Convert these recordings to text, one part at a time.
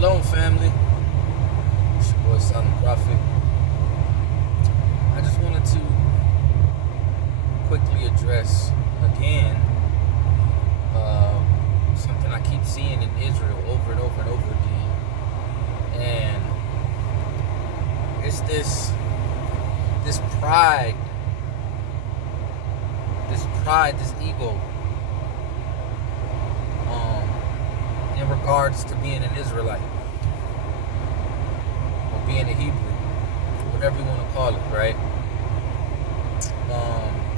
Shalom, family. It's your boy, Silent Prophet. I just wanted to quickly address again something I keep seeing in Israel over and over and over again, and it's this pride, this ego, in regards to being an Israelite or being a Hebrew, whatever you want to call it, right?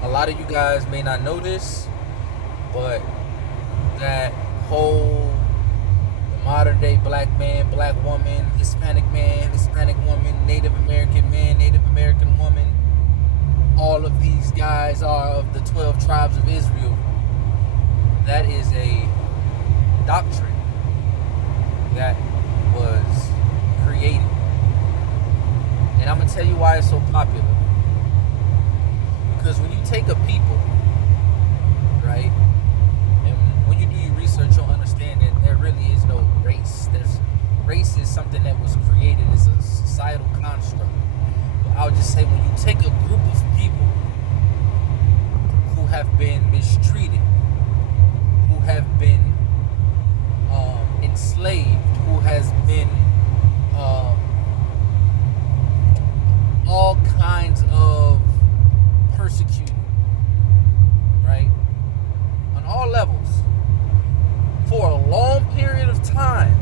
A lot of you guys may not know this, but that whole modern day black man, black woman, Hispanic woman, Native American man, Native American woman, all of these guys are of the 12 tribes of Israel. That is a doctrine that was created. And I'm going to tell you why it's so popular. Because when you take a people, right, and when you do your research, you'll understand that there really is no race. Race is something that was created as a societal construct. But I would just say, when you take a group of people who have been mistreated, who have been enslaved, who has been all kinds of persecuted, right, on all levels for a long period of time,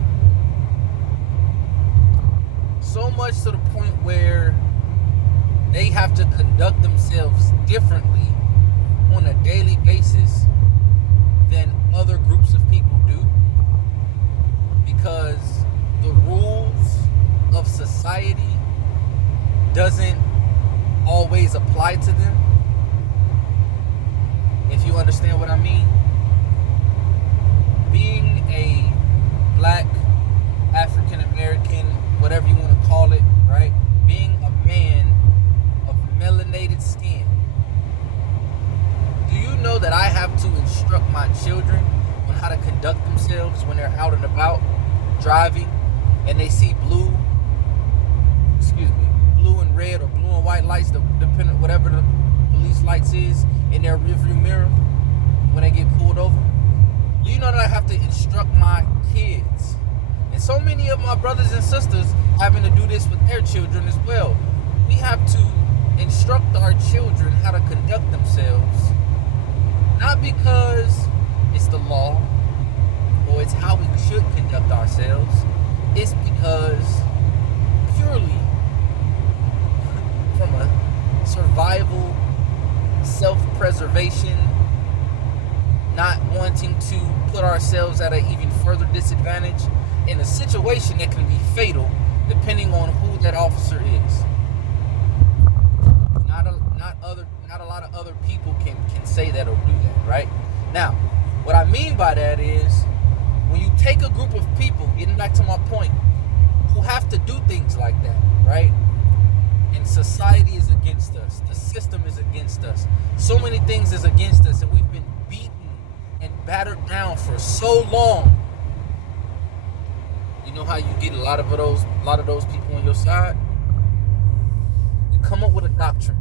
so much to the point where they have to conduct themselves differently on a daily basis than other groups of people do, because the rules of society doesn't always apply to them, if you understand what I mean. Being a black, African American, whatever you want to call it, right? Being a man of melanated skin. Do you know that I have to instruct my children on how to conduct themselves when they're out and about driving and they see blue and red or blue and white lights, depending whatever the police lights is, in their rearview mirror when they get pulled over? Do you know that I have to instruct my kids? And so many of my brothers and sisters having to do this with their children as well. We have to instruct our children how to conduct themselves, not because it's the law or it's how we should conduct ourselves. It's because purely from a survival, self-preservation, not wanting to put ourselves at an even further disadvantage in a situation that can be fatal depending on who that officer is. Not a lot of other people can say that or do that, right? Now, what I mean by that is, when you take a group of people, getting back to my point, who have to do things like that, right? And society is against us. The system is against us. So many things is against us, and we've been beaten and battered down for so long. You know how you get a lot of those people on your side? You come up with a doctrine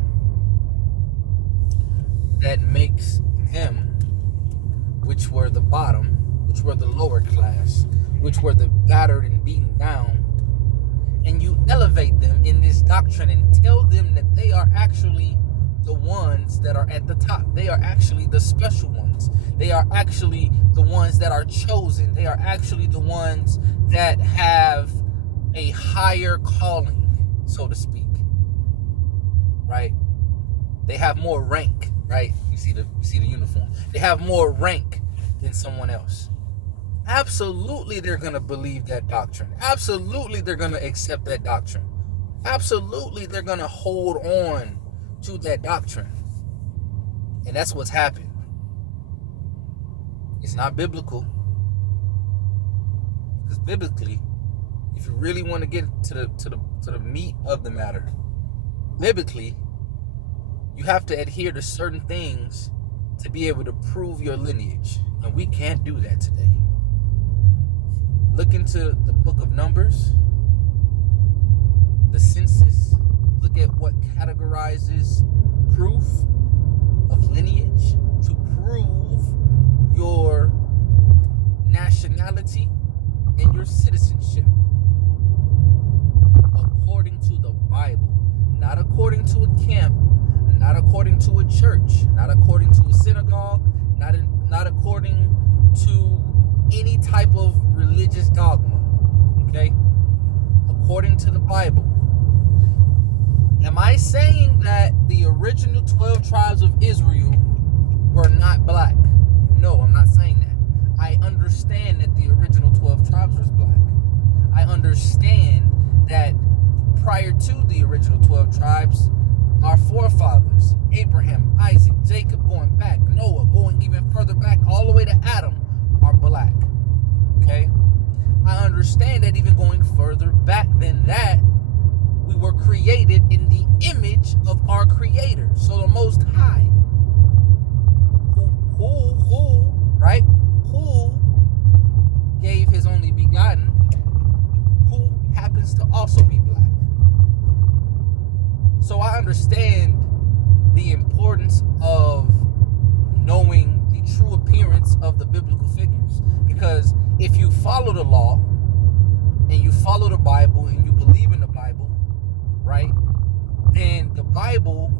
that makes them, which were the bottom, which were the lower class, which were the battered and beaten down, and you elevate them in this doctrine and tell them that they are actually the ones that are at the top. They are actually the special ones. They are actually the ones that are chosen. They are actually the ones that have a higher calling, so to speak, right? They have more rank, right? You see the uniform. They have more rank than someone else. Absolutely, they're going to believe that doctrine. Absolutely, they're going to accept that doctrine. Absolutely, they're going to hold on to that doctrine. And that's what's happened. It's not biblical. Because biblically, if you really want to get to the meat of the matter, biblically, you have to adhere to certain things to be able to prove your lineage. And we can't do that today. Look into the book of Numbers, the census. Look at what categorizes proof of lineage to prove your nationality and your citizenship according to the Bible, not according to a camp, not according to a church, not according to a synagogue, not according to any type of religious dogma, okay? According to the Bible. Am I saying that the original 12 tribes of Israel were not black? No, I'm not saying that. I understand that the original 12 tribes was black. I understand that prior to the original 12 tribes, our forefathers, Abraham, Isaac, Jacob, going back, Noah, going even further back, all the way to Adam, are black. Okay? I understand that even going further back than that, we were created in the image of our Creator. So the Most High, right? Who gave His only begotten, who happens to also be black. So I understand the importance of knowing the true appearance of the biblical figures. Because if you follow the law, and you follow the Bible, and you believe in the Bible, right? Then the Bible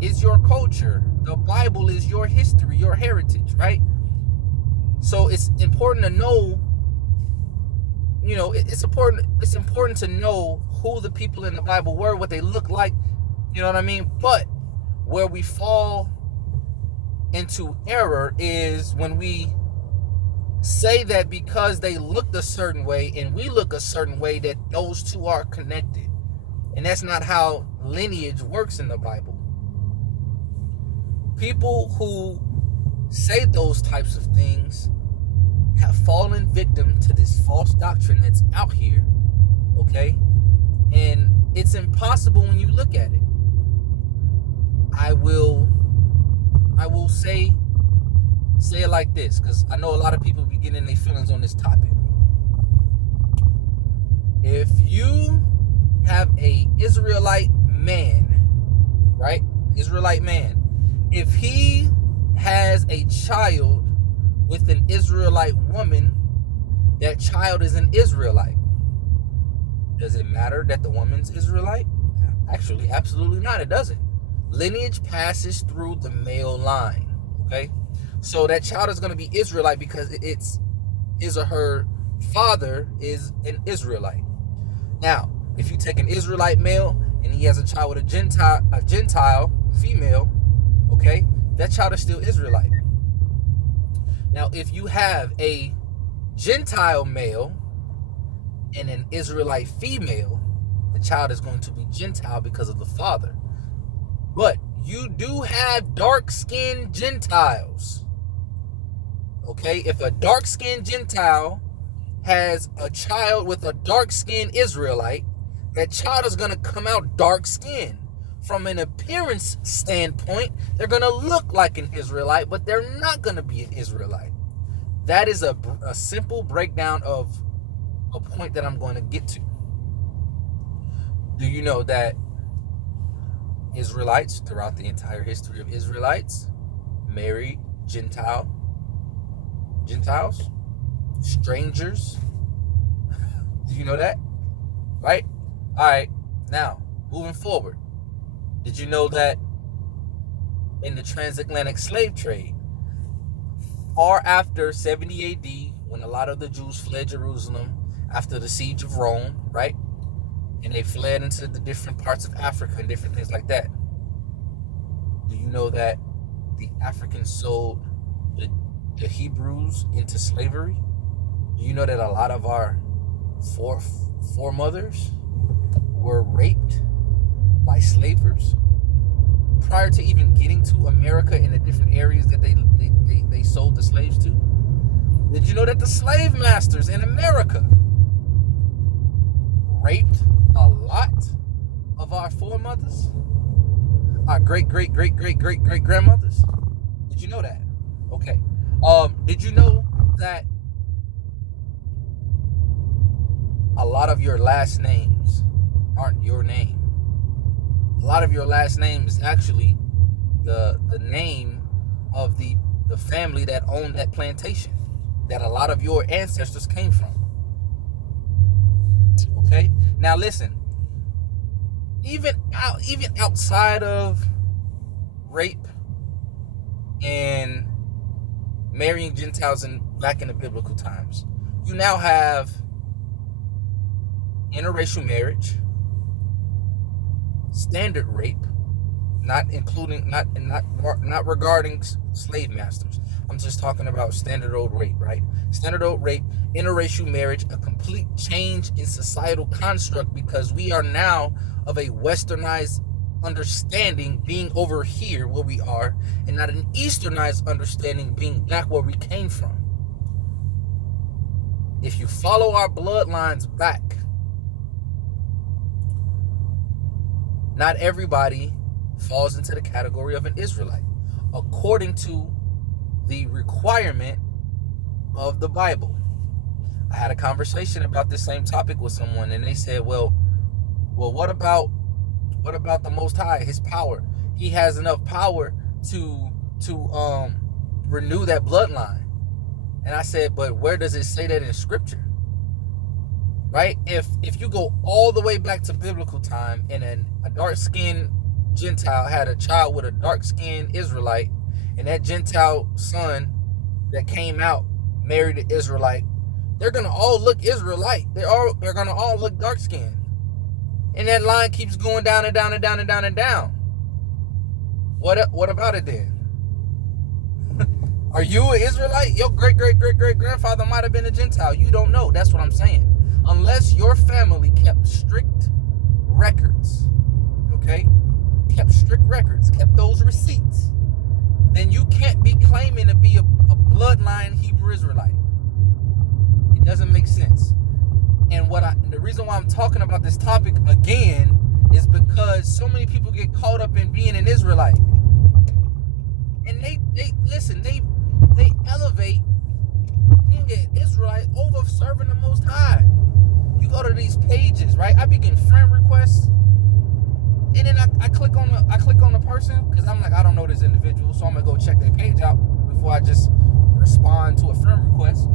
is your culture. The Bible is your history, your heritage, right? So it's important to know, it's important to know who the people in the Bible were, what they look like, you know what I mean? But where we fall into error is when we say that because they looked a certain way and we look a certain way, that those two are connected. And that's not how lineage works in the Bible. People who say those types of things have fallen victim to this false doctrine that's out here, okay? And it's impossible when you look at it. I will say it like this, because I know a lot of people be getting their feelings on this topic. If you have a Israelite man, right? Israelite man, if he has a child with an Israelite woman, that child is an Israelite. Does it matter that the woman's Israelite? Actually, absolutely not. It doesn't. Lineage passes through the male line, okay? So that child is going to be Israelite because it's his or her father is an Israelite. Now, if you take an Israelite male and he has a child with a Gentile female, okay, that child is still Israelite. Now, if you have a Gentile male and an Israelite female, the child is going to be Gentile because of the father. But you do have dark-skinned Gentiles. Okay, if a dark-skinned Gentile has a child with a dark-skinned Israelite, that child is going to come out dark-skinned. From an appearance standpoint, they're going to look like an Israelite, but they're not going to be an Israelite. That is a simple breakdown of a point that I'm going to get to. Do you know that Israelites, throughout the entire history of Israelites, married Gentiles, strangers? Do you know that? Right? All right. Now, moving forward. Did you know that in the transatlantic slave trade, far after 70 AD, when a lot of the Jews fled Jerusalem after the siege of Rome, right? And they fled into the different parts of Africa and different things like that. Do you know that the Africans sold the Hebrews into slavery? Do you know that a lot of our foremothers were raped by slavers prior to even getting to America in the different areas that they sold the slaves to? Did you know that the slave masters in America raped a lot of our foremothers, our great grandmothers? Did you know that? Okay. Did you know that a lot of your last names aren't your name. A lot of your last name is actually the name of the family that owned that plantation that a lot of your ancestors came from. Okay? Now listen, even outside of rape and marrying Gentiles back in the biblical times, you now have interracial marriage, standard rape, not regarding slave masters. I'm just talking about standard old rape, right? Standard old rape, interracial marriage, a complete change in societal construct because we are now of a westernized understanding being over here where we are and not an easternized understanding being back where we came from. If you follow our bloodlines back, not everybody falls into the category of an Israelite according to the requirement of the Bible. I had a conversation about this same topic with someone, and they said, well, what about the Most High, his power? He has enough power to renew that bloodline. And I said, but where does it say that in scripture? Right? If you go all the way back to biblical time and a dark-skinned Gentile had a child with a dark-skinned Israelite, and that Gentile son that came out married an Israelite, they're gonna all look Israelite. They're gonna all look dark-skinned. And that line keeps going down and down and down and down and down. What about it then? Are you an Israelite? Your great-great-great-great-grandfather might have been a Gentile. You don't know. That's what I'm saying. Unless your family kept strict records, okay? Kept strict records, kept those receipts, then you can't be claiming to be a bloodline Hebrew Israelite. It doesn't make sense. And the reason why I'm talking about this topic again is because so many people get caught up in being an Israelite. And they elevate being an Israelite over serving the Most High. You go to these pages, right? I begin friend requests, and then I click on the person because I'm like, I don't know this individual, so I'm gonna go check their page out before I just respond to a friend request.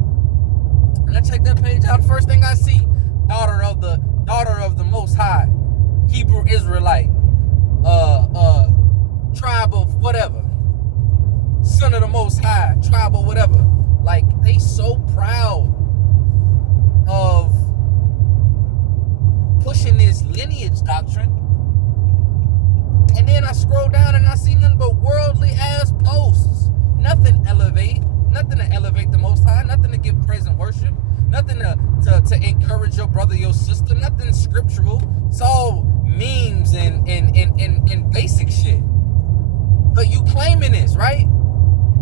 And I check that page out. First thing I see, daughter of the Most High, Hebrew Israelite, tribe of whatever, son of the Most High, tribe of whatever. Like, they so proud of pushing this lineage doctrine. And then I scroll down and I see nothing but worldly ass posts. Nothing to elevate the Most High, nothing to give praise and worship, nothing to encourage your brother, your sister, nothing scriptural. It's all memes and basic shit. But you claiming this, right?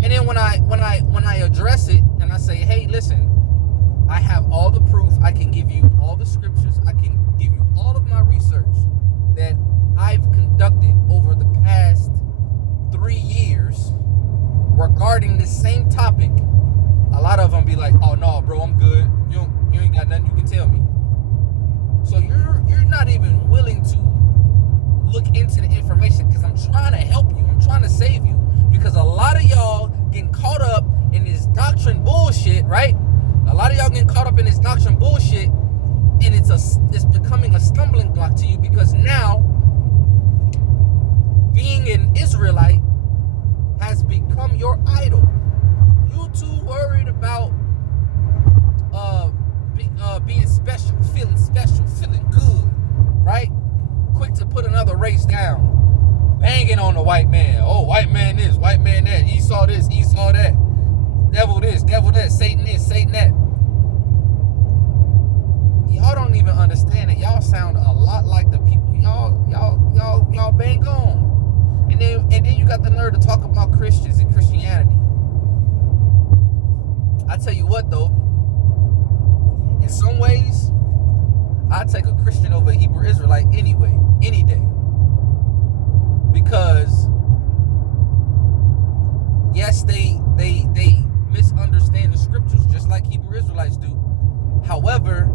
And then when I address it and I say, hey, listen, I have all the proof, I can give you all the scriptures, I can give you all of my research that I've conducted over the past 3 years regarding this same topic. A lot of them be like, oh no, bro, I'm good. You ain't got nothing you can tell me. So you're not even willing to look into the information because I'm trying to help you. I'm trying to save you. Because a lot of y'all getting caught up in this doctrine bullshit, right? A lot of y'all getting caught up in this doctrine bullshit, and it's becoming a stumbling block to you because now being an Israelite has become your idol. You too worried about being special, feeling good, right? Quick to put another race down, banging on the white man. Oh, white man this, white man that. Esau this, Esau that. Devil this, devil that. Satan this, Satan that. Y'all don't even understand it. Y'all sound a lot like the people y'all bang on. And then you got the nerve to talk about Christians and Christianity. I tell you what though, in some ways, I take a Christian over a Hebrew Israelite anyway, any day. Because yes, they misunderstand the scriptures just like Hebrew Israelites do. However,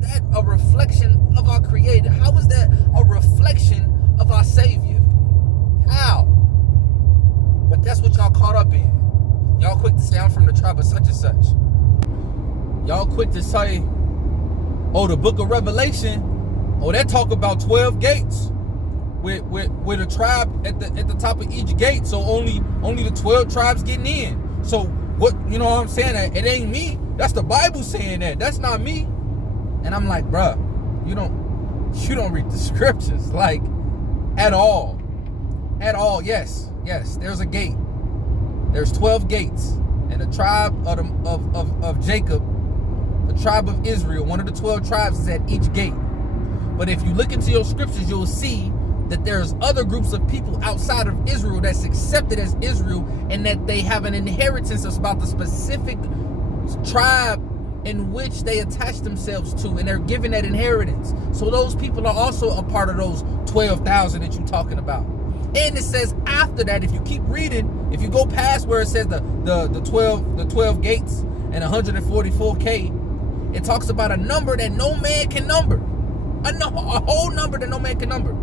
that a reflection of our Creator? How is that a reflection of our Savior? How? But that's what y'all caught up in. Y'all quick to say, I'm from the tribe of such and such. Y'all quick to say, oh, the book of Revelation, oh, that talk about 12 gates with a tribe at the top of each gate, so only the 12 tribes getting in. So what, you know what I'm saying? It ain't me. That's the Bible saying that. That's not me. And I'm like, bruh, you don't read the scriptures, like, at all. At all. Yes, there's a gate. There's 12 gates. And the tribe of Jacob, the tribe of Israel, one of the 12 tribes is at each gate. But if you look into your scriptures, you'll see that there's other groups of people outside of Israel that's accepted as Israel, and that they have an inheritance that's about the specific tribe in which they attach themselves to, and they're given that inheritance. So those people are also a part of those 12,000 that you're talking about. And it says after that, if you keep reading, if you go past where it says the 12 gates and 144K, it talks about a number that no man can number. A whole number that no man can number.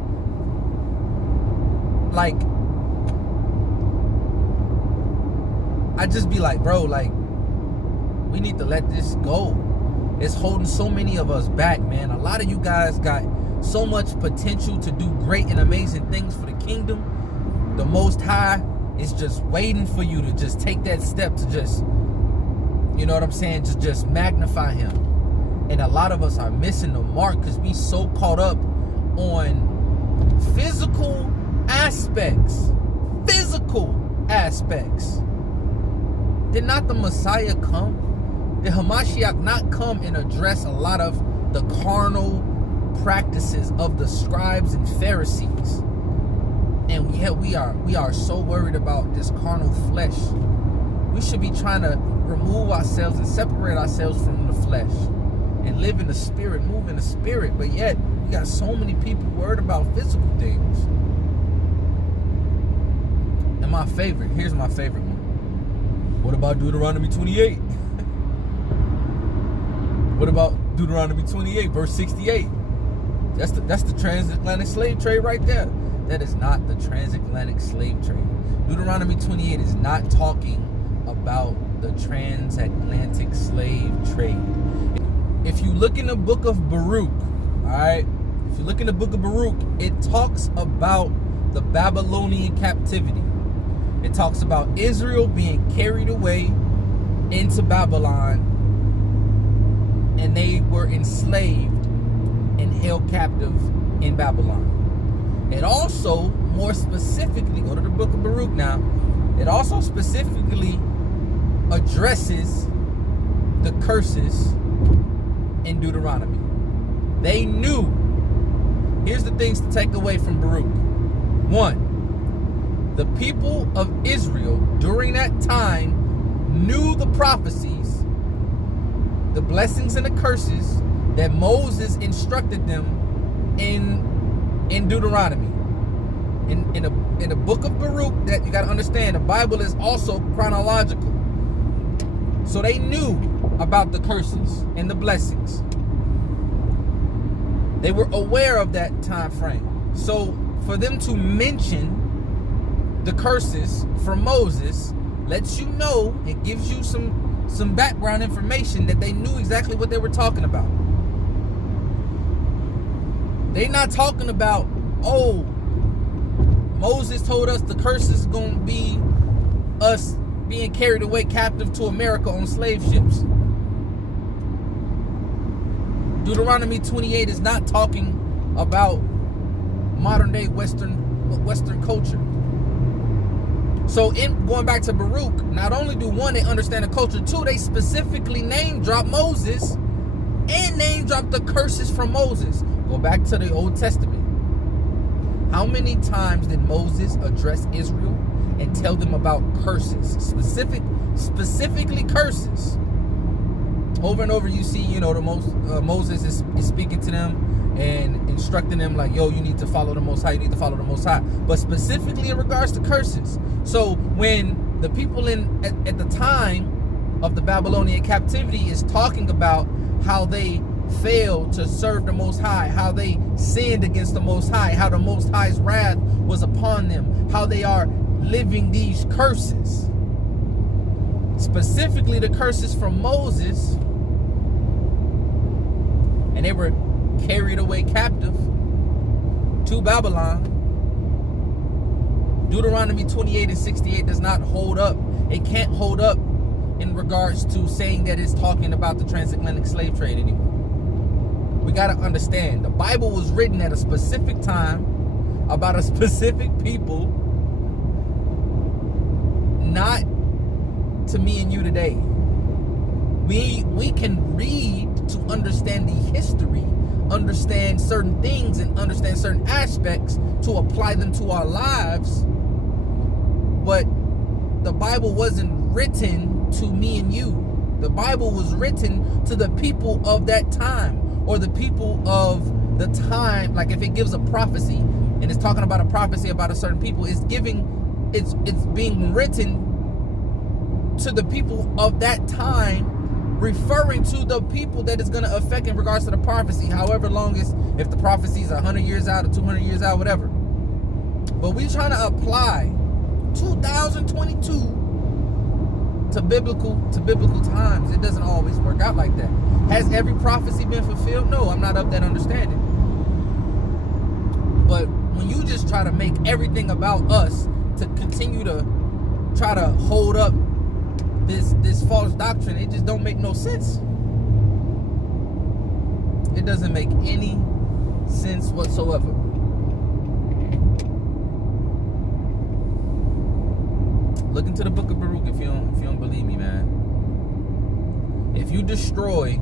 Like, I just be like, bro, like, we need to let this go. It's holding so many of us back, man. A lot of you guys got so much potential to do great and amazing things for the kingdom. The Most High is just waiting for you to just take that step to just, you know what I'm saying, to just magnify him. And a lot of us are missing the mark because we so caught up on physical aspects. Did not the Messiah come? Did Hamashiach not come and address a lot of the carnal practices of the scribes and Pharisees? And we are so worried about this carnal flesh. We should be trying to remove ourselves and separate ourselves from the flesh and live in the spirit, move in the spirit. But yet we got so many people worried about physical things. And my favorite, here's my favorite one. What about Deuteronomy 28? What about Deuteronomy 28, verse 68? That's the transatlantic slave trade right there. That is not the transatlantic slave trade. Deuteronomy 28 is not talking about the transatlantic slave trade. If you look in the book of Baruch, all right? If you look in the book of Baruch, it talks about the Babylonian captivity. It talks about Israel being carried away into Babylon, and they were enslaved and held captive in Babylon. It also, more specifically, go to the book of Baruch now, it also specifically addresses the curses in Deuteronomy. They knew. Here's the things to take away from Baruch. One, the people of Israel during that time knew the prophecies, the blessings and the curses that Moses instructed them in Deuteronomy. In the book of Baruch, that you got to understand, the Bible is also chronological. So they knew about the curses and the blessings. They were aware of that time frame. So for them to mention the curses from Moses lets you know, it gives you some background information that they knew exactly what they were talking about. They're not talking about, oh, Moses told us the curse is going to be us being carried away captive to America on slave ships. Deuteronomy 28 is not talking about modern day Western culture. So in going back to Baruch, not only do one, they understand the culture, two, they specifically name drop Moses and name drop the curses from Moses. Go back to the Old Testament. How many times did Moses address Israel and tell them about curses? Specifically curses. Over and over you see, Moses is speaking to them and instructing them like, yo, you need to follow the Most High, you need to follow the Most High. But specifically in regards to curses. So when the people at the time of the Babylonian captivity is talking about how they failed to serve the Most High, how they sinned against the Most High, how the Most High's wrath was upon them, how they are living these curses. Specifically the curses from Moses, and they were carried away captive to Babylon. Deuteronomy 28 and 68 does not hold up. It can't hold up in regards to saying that it's talking about the transatlantic slave trade anymore. We got to understand, the Bible was written at a specific time about a specific people, not to me and you today. We can read to understand the history, understand certain things, and understand certain aspects to apply them to our lives. But the Bible wasn't written to me and you. The Bible was written to the people of that time, or the people of the time. Like if it gives a prophecy and it's talking about a prophecy about a certain people, it's being written to the people of that time, referring to the people that it's going to affect in regards to the prophecy, however long is, if the prophecy is 100 years out or 200 years out, whatever. But we're trying to apply 2022 to biblical times. It doesn't always work out like that. Has every prophecy been fulfilled? No, I'm not of that understanding. But when you just try to make everything about us to continue to try to hold up this false doctrine, it just don't make no sense. It doesn't make any sense whatsoever. Look into the book of Baruch if you don't believe me, man. If you destroy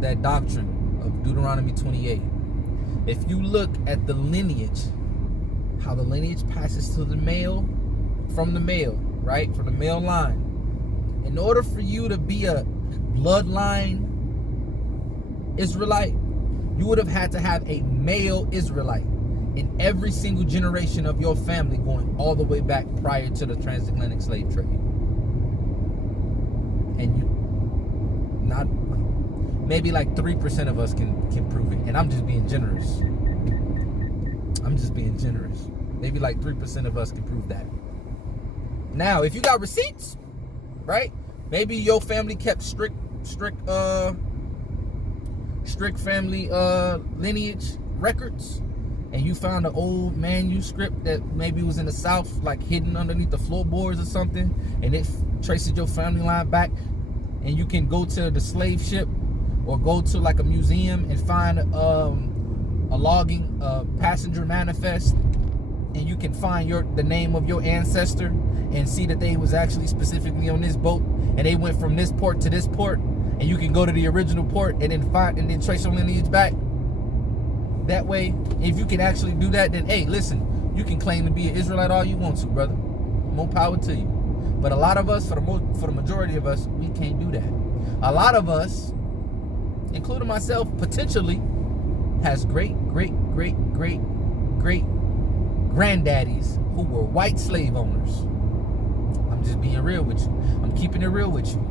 that doctrine of Deuteronomy 28, if you look at the lineage, how the lineage passes to the male, from the male, right? From the male line. In order for you to be a bloodline Israelite, you would have had to have a male Israelite in every single generation of your family, going all the way back prior to the transatlantic slave trade. And you, not, maybe like 3% of us can prove it. And I'm just being generous. Maybe like 3% of us can prove that. Now, if you got receipts, right? Maybe your family kept strict family lineage records, and you found an old manuscript that maybe was in the South, like hidden underneath the floorboards or something, and it traces your family line back, and you can go to the slave ship or go to like a museum and find a logging passenger manifest, and you can find the name of your ancestor and see that they was actually specifically on this boat, and they went from this port to this port, and you can go to the original port and then trace your lineage back. That way, if you can actually do that, then hey, listen, you can claim to be an Israelite all you want to, brother. More power to you. But a lot of us, for the majority of us, we can't do that. A lot of us, including myself, potentially has great granddaddies who were white slave owners. I'm just being real with you. I'm keeping it real with you.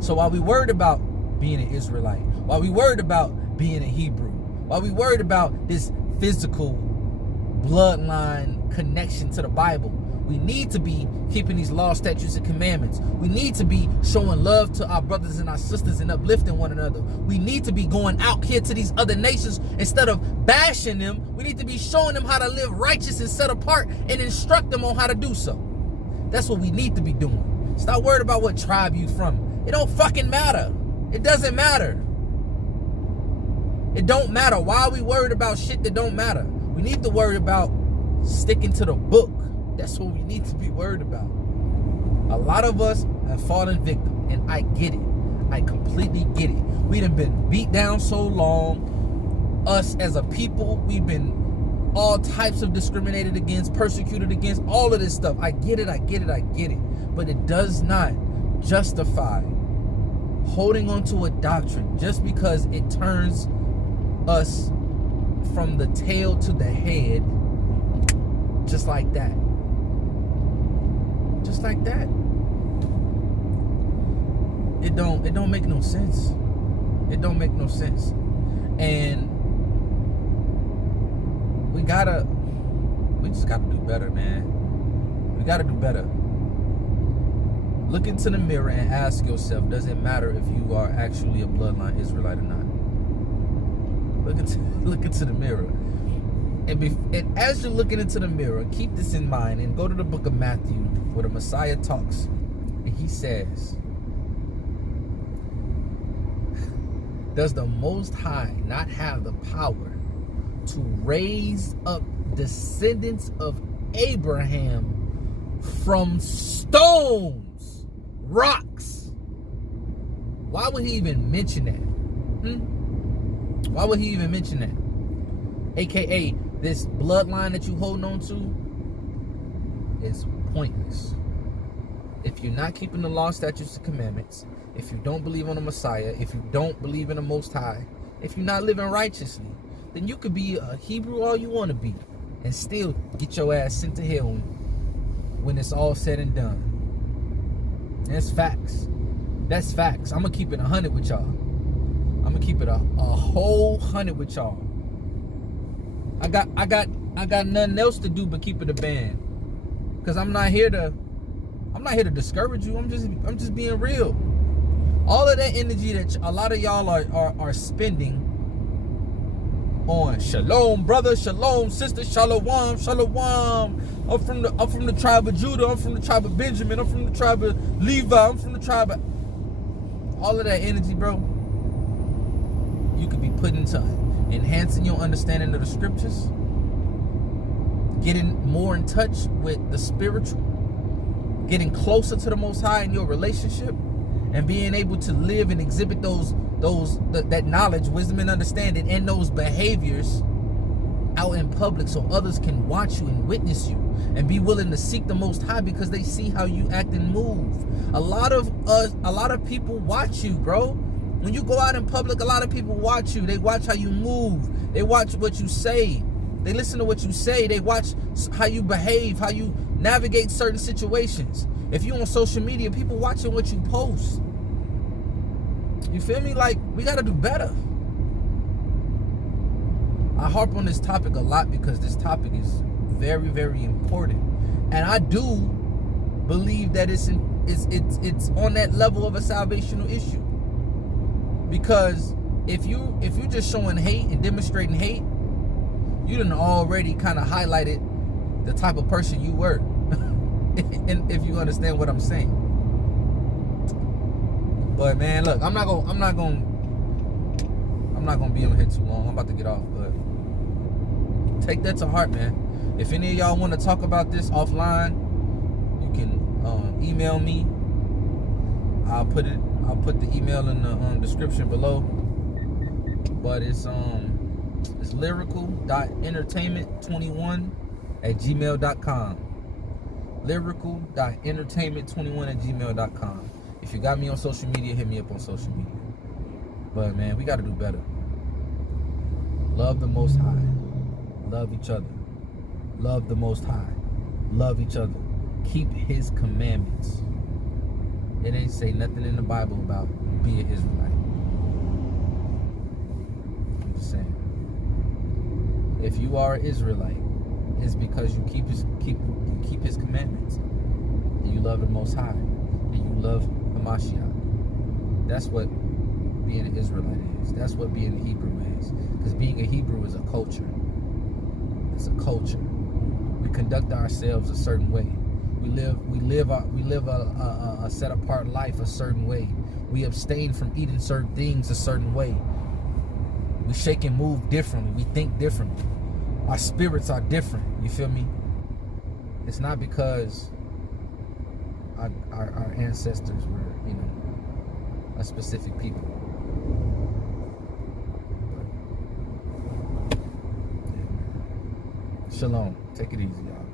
So while we worried about being an Israelite, while we worried about being a Hebrew, while we worried about this physical bloodline connection to the Bible, we need to be keeping these laws, statutes, and commandments. We need to be showing love to our brothers and our sisters and uplifting one another. We need to be going out here to these other nations instead of bashing them. We need to be showing them how to live righteous and set apart and instruct them on how to do so. That's what we need to be doing. Stop worried about what tribe you from. It don't fucking matter. It doesn't matter. It don't matter. Why are we worried about shit that don't matter? We need to worry about sticking to the book. That's what we need to be worried about. A lot of us have fallen victim, and I get it. I completely get it. We done been beat down so long. Us as a people, we've been all types of discriminated against, persecuted against, all of this stuff. I get it. But it does not justify holding on to a doctrine just because it turns us from the tail to the head, just like that. Just like that. It don't make no sense. It don't make no sense. And we just gotta do better, man. We gotta do better. Look into the mirror and ask yourself, does it matter if you are actually a bloodline Israelite or not? Look into the mirror. And as you're looking into the mirror, keep this in mind and go to the book of Matthew where the Messiah talks. And he says, does the Most High not have the power to raise up descendants of Abraham from stones, rocks? Why would he even mention that? Why would he even mention that? AKA, this bloodline that you holding on to is pointless. If you're not keeping the law, statutes, and commandments, if you don't believe on the Messiah, if you don't believe in the Most High, if you're not living righteously, then you could be a Hebrew all you want to be and still get your ass sent to hell when it's all said and done. That's facts. That's facts. I'm going to keep it 100 with y'all. I'm going to keep it a whole 100 with y'all. I got nothing else to do but keep it a band. Cause I'm not here to discourage you. I'm just being real. All of that energy that a lot of y'all are spending on shalom brother, shalom sister, shalom, shalom. I'm from the tribe of Judah. I'm from the tribe of Benjamin. I'm from the tribe of Levi. I'm from the tribe of... All of that energy, bro, you could be put into enhancing your understanding of the scriptures, getting more in touch with the spiritual, getting closer to the Most High in your relationship, and being able to live and exhibit that knowledge, wisdom, and understanding, and those behaviors out in public, so others can watch you and witness you and be willing to seek the Most High because they see how you act and move. A lot of people watch you, bro. When you go out in public, a lot of people watch you. They watch how you move. They watch what you say. They listen to what you say. They watch how you behave, how you navigate certain situations. If you on social media, people watching what you post. You feel me? Like, we got to do better. I harp on this topic a lot because this topic is very, very important. And I do believe that it's on that level of a salvational issue. Because if you just showing hate and demonstrating hate, you done already kind of highlighted the type of person you were. And if you understand what I'm saying. But man, look, I'm not gonna be on here too long. I'm about to get off, but take that to heart, man. If any of y'all want to talk about this offline, you can email me. I'll put the email in the description below. But it's lyrical.entertainment21@gmail.com. lyrical.entertainment21@gmail.com. If you got me on social media, hit me up on social media. But man, we got to do better. Love the Most High. Love each other. Love the Most High. Love each other. Keep His commandments. It ain't say nothing in the Bible about be an Israelite. I'm just saying. If you are an Israelite, it's because you keep His commandments. And you love the Most High. And you love Hamashiach. That's what being an Israelite is. That's what being a Hebrew is. Because being a Hebrew is a culture. It's a culture. We conduct ourselves a certain way. We live a set apart life a certain way. We abstain from eating certain things a certain way. We shake and move differently. We think differently. Our spirits are different. You feel me? It's not because our ancestors were, a specific people. But, yeah. Shalom. Take it easy, y'all.